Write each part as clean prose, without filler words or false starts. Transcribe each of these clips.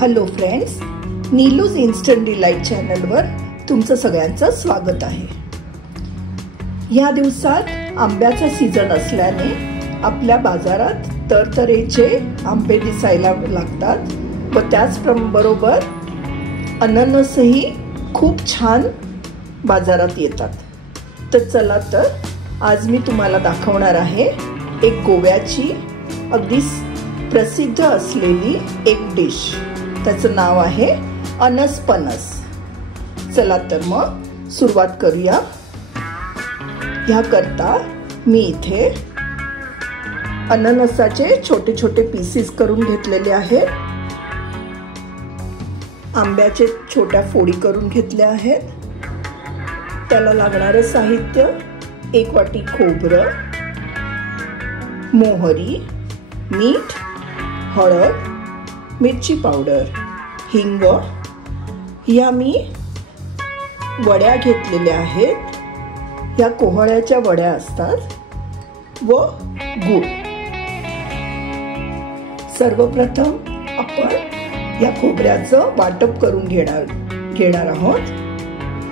Hello friends, नीलूज instant delight चॅनलवर तुमचं सगळ्यांचं स्वागत आहे। या दिवसात आंब्याचा सीजन असल्याने आपल्या बाजारात तरतरेचे आंबे दिसायला लागतात व त्याचबरोबर अननसही खूप छान बाजारात येतात। तर चला तर आज मी तुम्हाला दाखवणार आहे एक गोव्याची अगदी प्रसिद्ध असलेली एक डिश। त्याचं नाव आहे अनसपनस। चला तर मग सुरुवात करूया। याकरता मी इथे अननसाचे छोटे छोटे पीसेस करून घेतलेले आहेत। आंब्याचे छोट्या फोडी करून घेतल्या आहेत। त्याला लागणारे साहित्य 1 वाटी खोबरं, मोहरी, मीठ, हळद, मिरची पावडर, हिंग, या मी वड्या घेतलेल्या आहेत। या कोहळ्याच्या वड्या असतात व गूळ। सर्वप्रथम आपण या खोबऱ्याचं वाटप करून घेणार आहोत।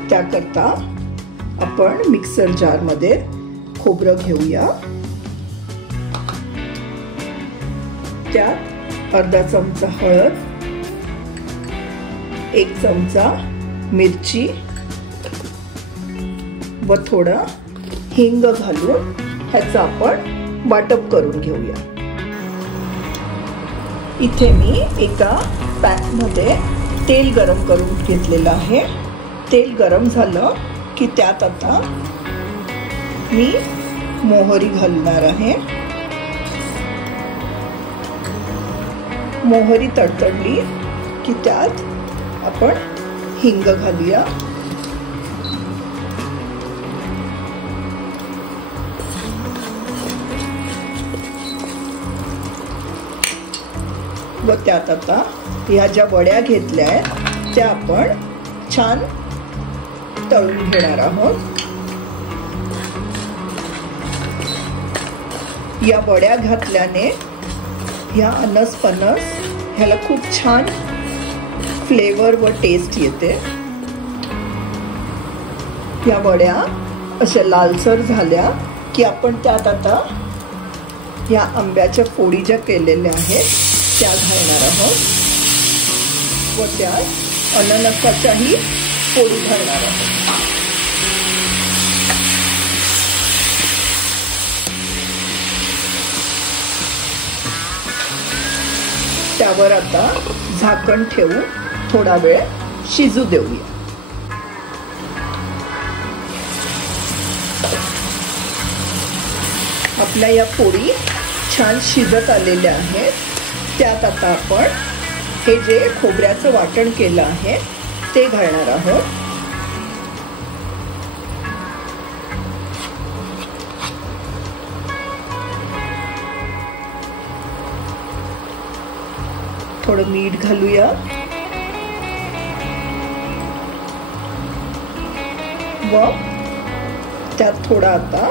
त्याकरता आपण मिक्सर जार मध्ये खोबरं घेऊया। त्यात अर्धा चमचा हळद, 1 चमचा मिरची व थोडा हिंग घालून ह्याचं आपण वाटप करून घेऊया। इथे मी एका पॅन मध्ये तेल गरम करून घेतलेलं आहे। तेल गरम झालं की त्यात आता मी मोहरी घालणार आहे। मोहरी तडतडली की त्यात आपण हिंग घालूया। व त्यात आता ह्या ज्या वड्या घेतल्या आहेत त्या आपण छान तळून घेणार आहोत। या वड्या घातल्याने ह्या अनसपनस ह्याला खूप छान फ्लेवर व टेस्ट येते। या वड्या अशा लालसर झाल्या की आपण त्यात आता या आंब्याच्या फोडी ज्या केलेल्या आहेत त्या घालणार आहोत व त्यात अननसाच्याही फोडी घालणार आहोत। त्यावर आता झाकण ठेवून थोडा वेळ शिजू देऊया। आपल्या या फोडी छान शिजत आलेल्या आहेत। त्यात आता आपण हे जे खोबऱ्याचं वाटण केलं आहे ते घालणार आहोत। थोडं मीठ घालूया व त्यात थोडा आता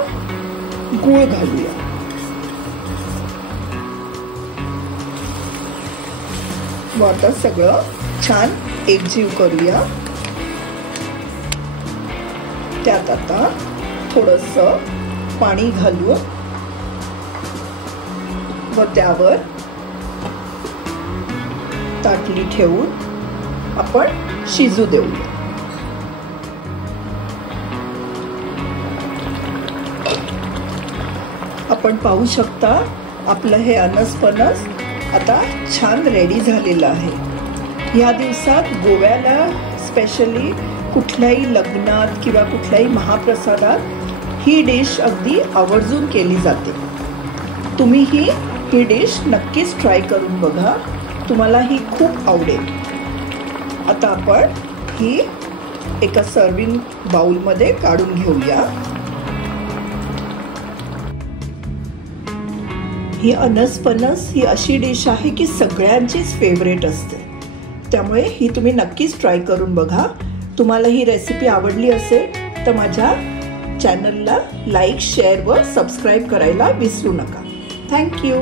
गूळ घालूया। व आता सगळं छान एकजीव करूया। त्यात आता थोडंसं पाणी घालून व त्यावर ताटली ठेवून आपण शिजू देऊया। आपण पाहू शकता आपलं हे अनसपनस आता छान रेडी झालेलं आहे। या दिवसात गोव्याला स्पेशली कुठल्याही लग्नात किंवा कुठल्याही महाप्रसादात ही डिश अगदी आवर्जून केली जाते। तुम्ही ही डिश नक्कीच ट्राय करून बघा, तुम्हाला ही खूप आवडेल। आता आपण ही एका सर्विंग बाउल मध्ये काढून घेऊया। ही अनसपनस ही अशी डिश आहे की सगळ्यांचीच फेवरेट असते। त्यामुळे ही तुम्ही नक्कीच ट्राय करून बघा। तुम्हाला ही रेसिपी आवडली असेल तर माझ्या चॅनलला लाईक, शेअर व सबस्क्राईब करायला विसरू नका। Thank you.